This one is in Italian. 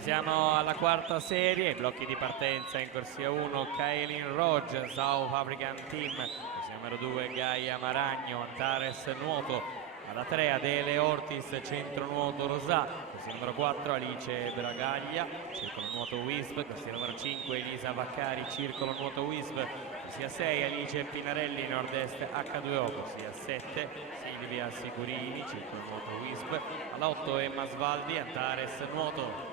Siamo alla quarta serie, blocchi di partenza in corsia 1, Kailin Roge, South African Team, corsia numero 2, Gaia Maragno, Antares Nuoto, alla 3 Adele Ortiz, centro nuoto Rosà, corsia numero 4 Alice Bragaglia, circolo nuoto Wisp, corsia numero 5 Elisa Vaccari, circolo nuoto Wisp, corsia 6 Alice Pinarelli, nord-est H2O, corsia 7 Silvia Sicurini, circolo nuoto Wisp, alla 8 Emma Svaldi, Antares Nuoto.